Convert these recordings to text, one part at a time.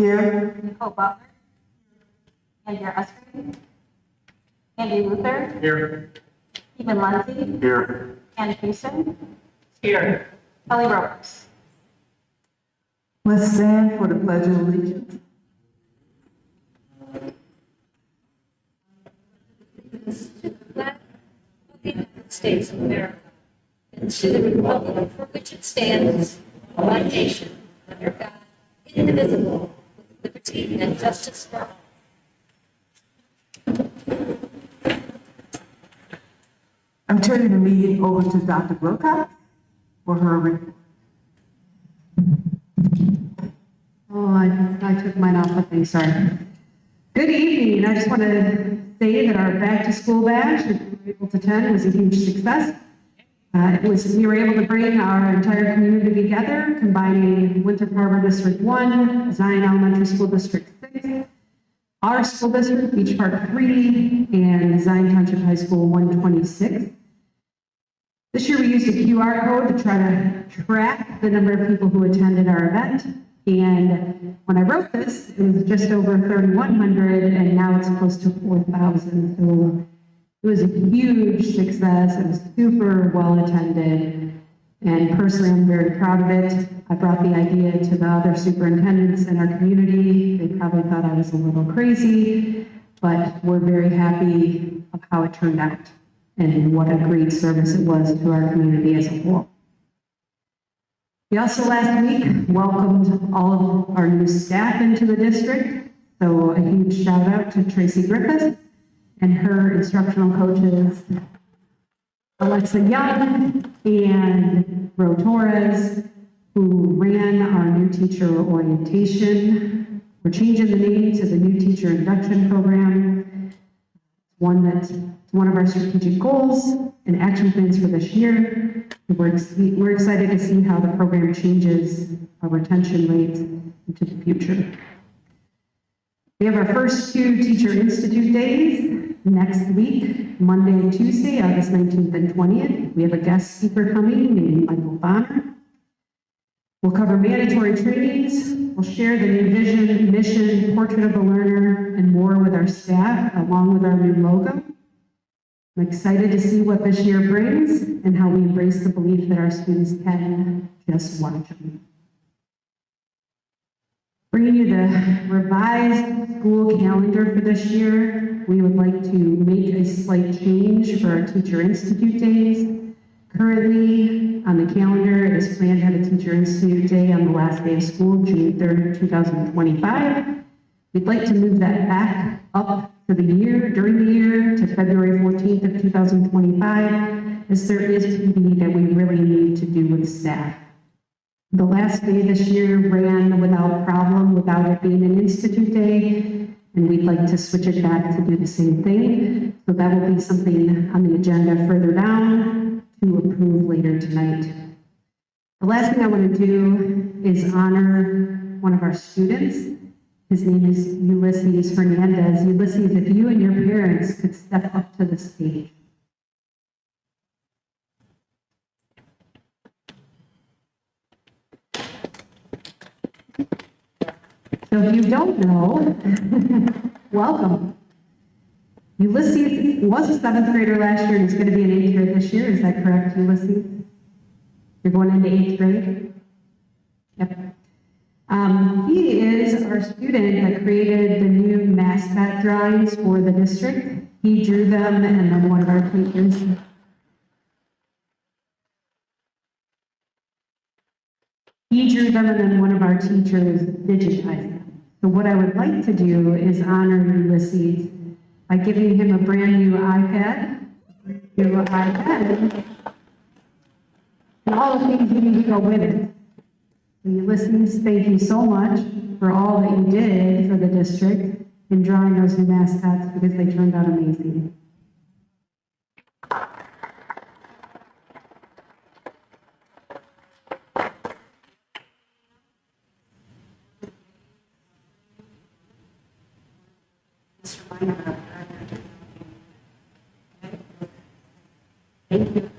Here. Nicole Butler. Andrea Usry. Andy Luther. Here. Stephen Lindsay. Here. Ann Houston. Here. Kelly Roberts. Let's stand for the Pledge of Allegiance. To the flag of the United States of America and to the republic for which it stands, one nation, under God, indivisible, with liberty and justice for all. I'm turning the meeting over to Dr. Wilcox for her report. Oh, I took mine off, okay, sorry. Good evening. I just want to say that our back to school bash, if you were able to attend, was a huge success. We were able to bring our entire community together, combining Winthrop Harbor District 1, Zion Elementary School District 6, our school district, Beach Park 3, and Zion Township High School 126. This year we used a QR code to try to track the number of people who attended our event. And when I wrote this, it was just over 3,100, and now it's close to 4,000. So it was a huge success. It was super well attended. And personally, I'm very proud of it. I brought the idea to the other superintendents in our community. They probably thought I was a little crazy, but we're very happy of how it turned out and what a great service it was to our community as a whole. We also last week welcomed all of our new staff into the district. So a huge shout out to Tracy Griffiths and her instructional coaches, Alexa Young and Ro Torres, who ran our new teacher orientation. We're changing the name to the new teacher induction program. One of our strategic goals and action plans for this year. We're excited to see how the program changes our retention rates into the future. We have our first 2 Teacher Institute days next week, Monday and Tuesday, August 19th and 20th. We have a guest speaker coming named Michael Bonner. We'll cover mandatory trainings. We'll share the new vision, mission, portrait of a learner, and more with our staff, along with our new logo. I'm excited to see what this year brings and how we embrace the belief that our students can just watch them. Bringing you the revised school calendar for this year, we would like to make a slight change for our Teacher Institute days. Currently, on the calendar, it is planned to have a Teacher Institute Day on the last day of school, June 3rd, 2025. We'd like to move that back up for the year, during the year, to February 14th of 2025, as there is PD that we really need to do with staff. The last day this year ran without problem, without it being an Institute Day, and we'd like to switch it back to do the same thing. So that will be something on the agenda further down to approve later tonight. The last thing I want to do is honor one of our students. His name is Ulysses Hernandez. Ulysses, if you and your parents could step up to the stage. So if you don't know, welcome. Ulysses was a 7th grader last year and he's going to be an 8th grader this year. Is that correct, Ulysses? You're going into 8th grade? Yep. He is our student that created the new mascot drawings for the district. He drew them and then one of our teachers digitized them. So what I would like to do is honor Ulysses by giving him a brand new iPad, and all the things you need to go with it. So Ulysses, thank you so much for all that you did for the district in drawing those new mascots because they turned out amazing. Thank you.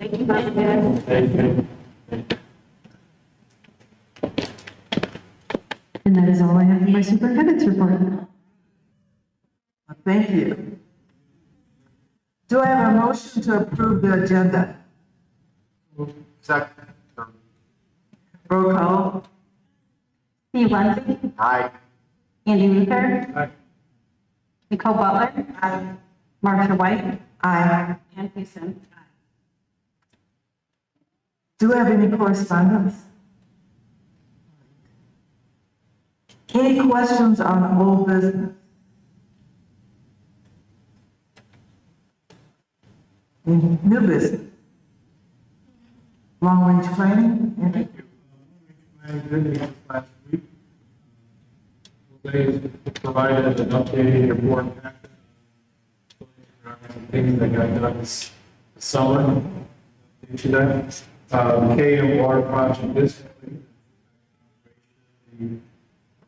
Thank you, my dad. Thank you. And that is all I have for my superintendent's report. Thank you. Do I have a motion to approve the agenda? Second. Roll call. Steve Lindsay, Aye. Andy Luther, Aye. Nicole Butler, Marcia White, Aye. and Gleason. Do I have any correspondence? Any questions on old business? Any new business? Long-range planning? Andy? I did this last week. They provided an updated report packet. Things that got done this summer. Into that, K water project is complete.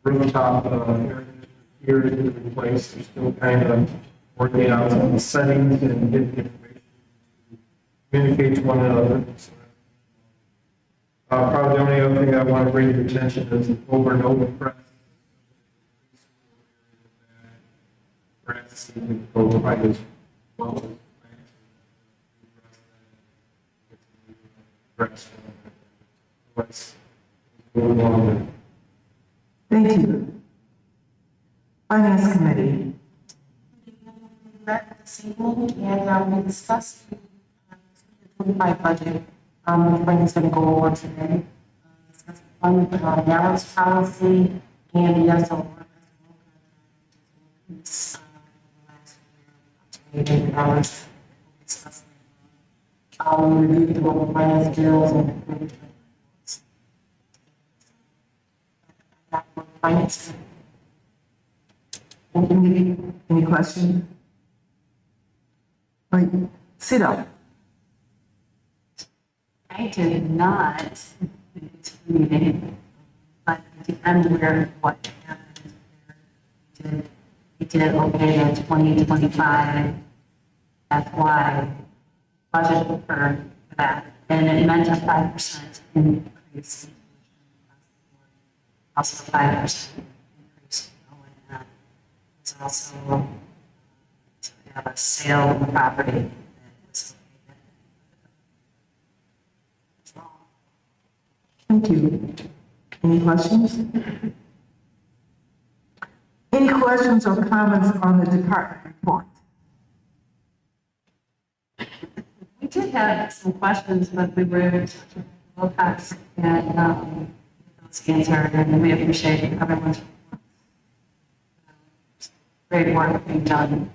The rooftop air here is replaced. They're still kind of working out some of the settings and getting information to communicate to one another. Probably the only other thing I want to bring to your attention is over and over press. Perhaps you can go right as well as press. Let's move on. Thank you. Finance Committee. Met this evening and we discussed the 25 budget, which Brandon's going to go over today. Discussed the fund balance policy and we also this last year, $28. Discussed we reviewed the local finance bills and finance. Any questions? Right, sit up. I did not make it to the meeting, but I'm aware of what happened. We did okay the 2025 FY budget for that, and it meant a 5% increase. Also 5% increase. It's also to have a sale of the property that was Thank you. Any questions? Any questions or comments on the department report? We did have some questions, but we were Wilcox and those answered, and we appreciate everyone's great work being done.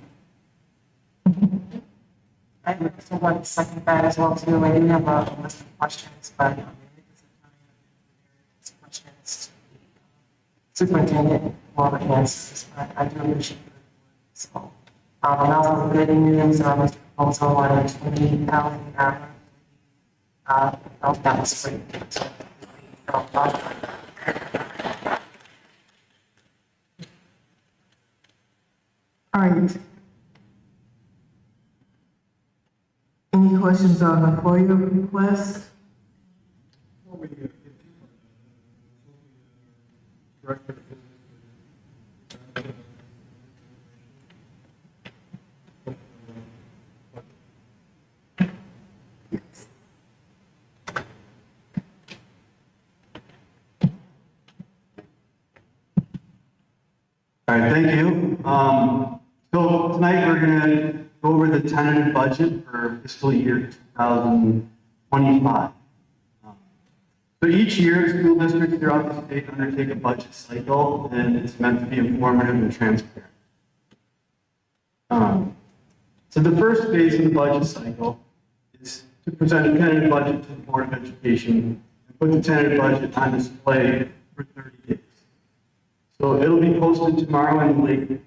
I also want to second that as well too. I do have a list of questions, but questions superintendent will answer. I do appreciate it. So, and also good news on this proposal on $28,000. That was great. All right. Any questions on the FOIA request? All right, thank you. So tonight we're going to go over the tentative budget for fiscal year 2025. So each year, school districts throughout the state undertake a budget cycle, and it's meant to be informative and transparent. So the first phase of the budget cycle is to present a tentative budget to the Board of Education and put the tentative budget on display for 30 days. So it'll be posted tomorrow in the Lake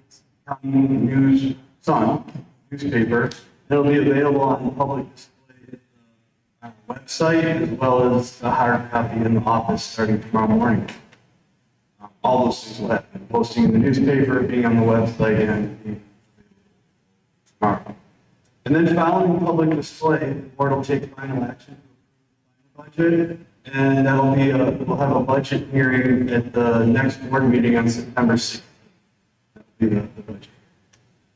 County News Sun newspaper. It'll be available on public display on the website as well as a hard copy in the office starting tomorrow morning. All those things will happen: posting in the newspaper, being on the website, and being tomorrow. And then following public display, the board will take final action to approve the budget And that'll be, we'll have a budget hearing at the next board meeting on September 16th. That'll be the budget.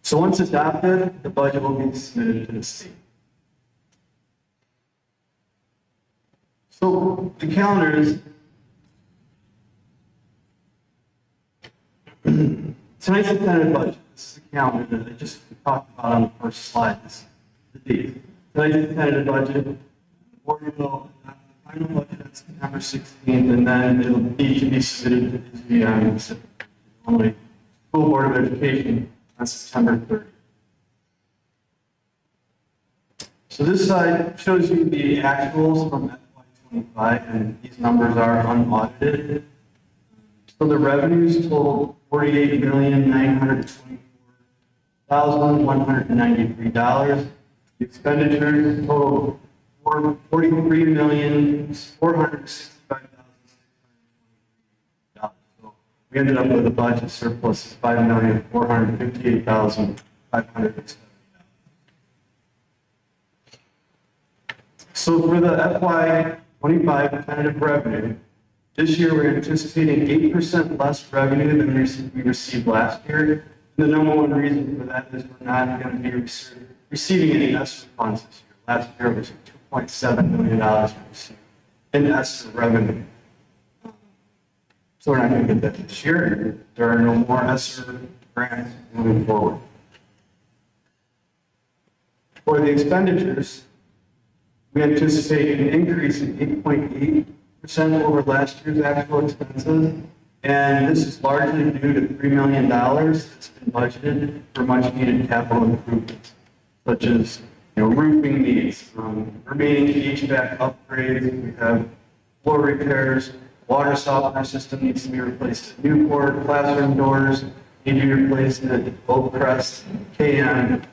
So once adopted, the budget will be submitted to the state. So the calendar is, tonight's the tentative budget. This is the calendar that I just talked about on the first slide. This is the date. Tonight's the tentative budget. The board will adopt the final budget on September 16th, and then it'll need to be submitted to the Illinois School Board of Education on September 30th. So this slide shows you the actuals from FY25, and these numbers are unaudited. So the revenues total $48,924,193. The expenditures total $43,465,620. So we ended up with a budget surplus of $5,458,570. So for the FY25 tentative revenue, this year we're anticipating 8% less revenue than we received last year. And the number one reason for that is we're not going to be receiving any ESSER funds this year. Last year was $2.7 million we received in ESSER revenue. So we're not going to get that this year. There are no more ESSER grants moving forward. For the expenditures, we anticipate an increase in 8.8% over last year's actual expenses, and this is largely due to $3 million that's been budgeted for much-needed capital improvements, such as roofing needs, remaining HVAC upgrades. We have floor repairs, water softener system needs to be replaced at Newport, classroom doors need to be replaced at Oakcrest, KM,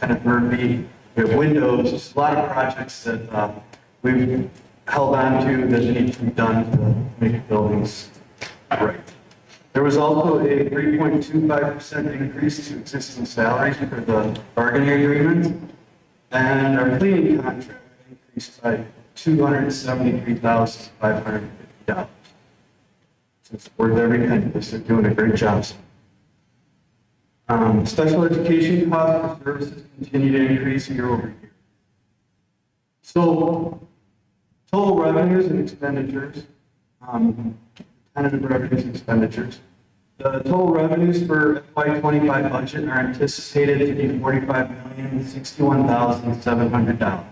Kenneth Murphy. We have windows, just a lot of projects that we've held on to that need to be done to make buildings right. There was also a 3.25% increase to existing salaries for the bargaining agreement, and our cleaning contract increased by $273,550. So it's worth every penny because they're doing a great job. Special education costs for services continue to increase year over year. So total revenues and expenditures, tentative revenues and expenditures. The total revenues for FY25 budget are anticipated to be $45,061,700.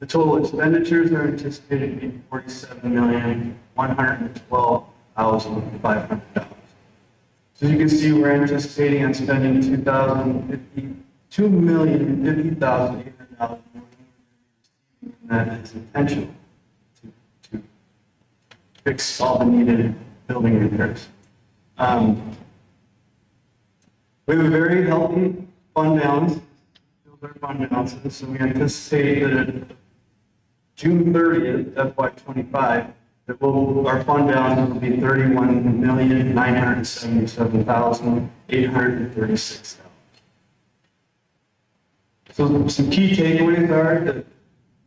The total expenditures are anticipated to be $47,112,500. So as you can see, we're anticipating on spending $2,050,800, and that is intentional to fix all the needed building repairs. We have a very healthy fund balance. Those are fund balances, so we anticipate that at June 30th, FY25, that our fund balance will be $31,977,836. So some key takeaways are that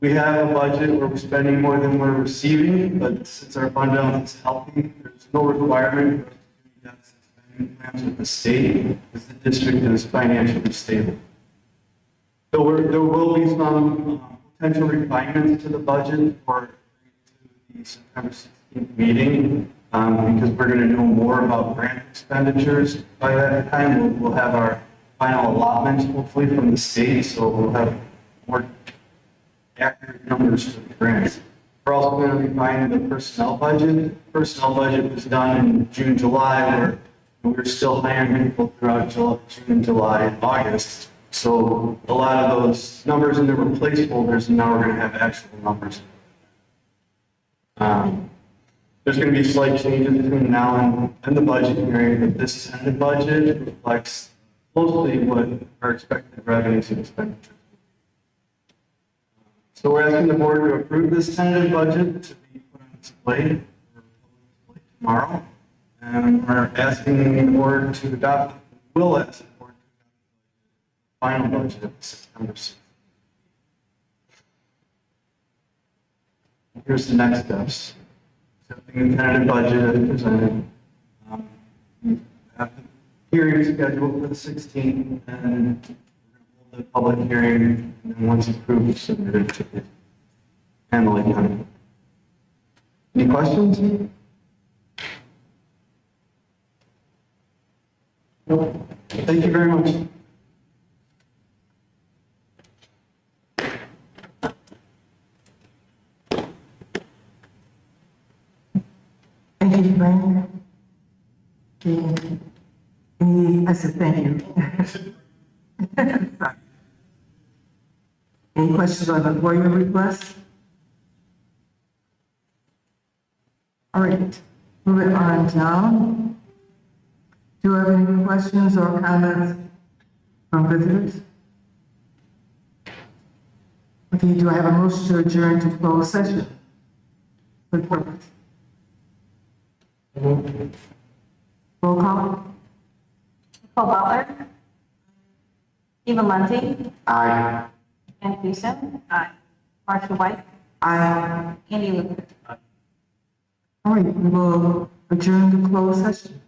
we have a budget where we're spending more than we're receiving, but since our fund balance is healthy, there's no requirement for us to do deficit spending plans with the state, because the district is financially stable. There will be some potential refinements to the budget for the September 16th meeting, because we're going to know more about grant expenditures by that time. We'll have our final allotments hopefully from the state, so we'll have more accurate numbers for the grants. We're also going to refine the personnel budget. Personnel budget was done in June, July, where we were still hiring people throughout June, July, and August. So a lot of those numbers in there were placeholders, and now we're going to have actual numbers. There's going to be slight changes between now and the budget hearing, but this tentative budget reflects mostly what our expected revenues and expenditures. So we're asking the board to approve this tentative budget to be put on display tomorrow, and we're asking the board to adopt. We'll ask the board to adopt the final budget of September 6th. Here's the next steps. Accepting the tentative budget as presented. Have the hearing scheduled for the 16th, and we're going to hold the public hearing, and then once approved, submit it to the Emily County. Any questions? Thank you very much. Thank you, Frank. I said thank you. Sorry. Any questions on the FOIA request? All right, moving on down. Do you have any questions or comments from visitors? Okay, do I have a motion to adjourn to closed session? For purpose. Roll call? Nicole Butler. Eva Munty. Aye. Ann Houston. Aye. Marcia White. Aye. Andy Luther. All right, we will adjourn to closed session.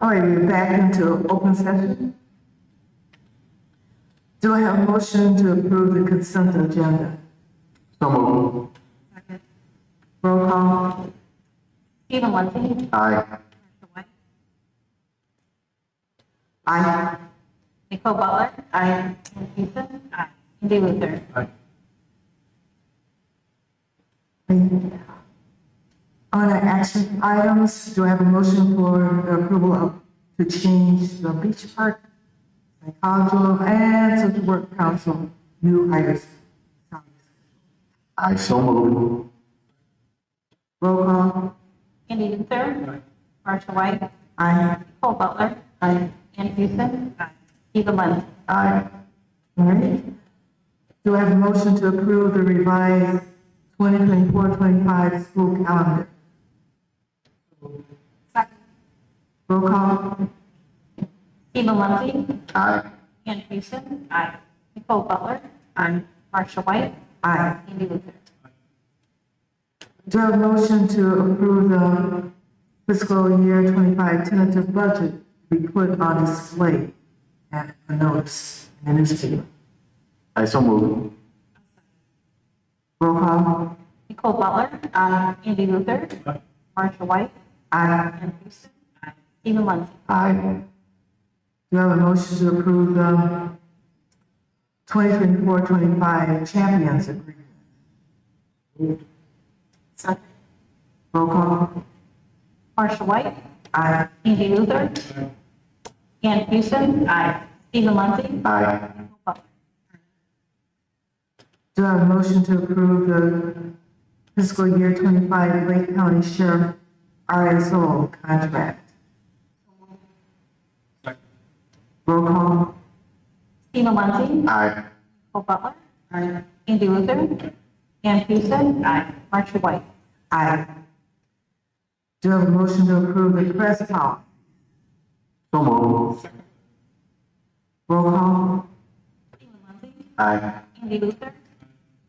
All right, we're back into open session. Do I have a motion to approve the consent agenda? So moved. Roll call. Stephen Lindsay. Aye. Aye. Nicole Butler. Aye. Ann Houston. Aye. Andy Luther. Aye. On the action items, do I have a motion for the approval of, to change the beach park, psychological and social work council new hires? I so moved. Roll call. Andy Luther. Marcia White. Aye. Nicole Butler. Aye. Ann Houston. Aye. Stephen Lindsay. Aye. All right. Do I have a motion to approve the revised 2024-25 school calendar? Roll call. Stephen Lindsay. Aye. Ann Houston. Aye. Nicole Butler. Aye. Marcia White. Aye. Andy Luther. Do I have a motion to approve the fiscal year 25 tentative budget be put on display at the notice in the newspaper? I so moved. Roll call. Nicole Butler. Aye. Andy Luther. Aye. Marcia White. Aye. Ann Houston. Aye. Stephen Lindsay. Aye. Do I have a motion to approve the 2024-25 champions agreement? Second. Roll call. Marcia White. Aye. Andy Luther. Ann Houston. Aye. Stephen Lindsay. Aye. Nicole Butler. Do I have a motion to approve the fiscal year 25 Lake County Sheriff Aerosol contract? Roll call. Stephen Lindsay. Aye. Nicole Butler. Aye. Andy Luther. Ann Houston. Aye. Marcia White. Aye. Do I have a motion to approve the press policy? So moved. Roll call. Stephen Lindsay. Aye. Andy Luther.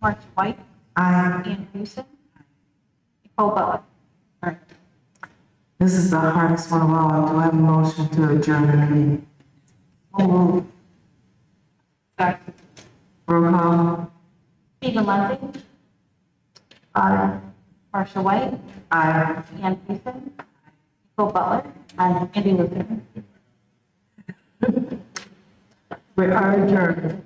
Marcia White. Aye. Ann Houston. Nicole Butler. This is the hardest one of all. Do I have a motion to adjourn the meeting? Second. Roll call. Stephen Lindsay. Aye. Marcia White. Aye. Ann Houston. Nicole Butler. Andy Luther. We are adjourned.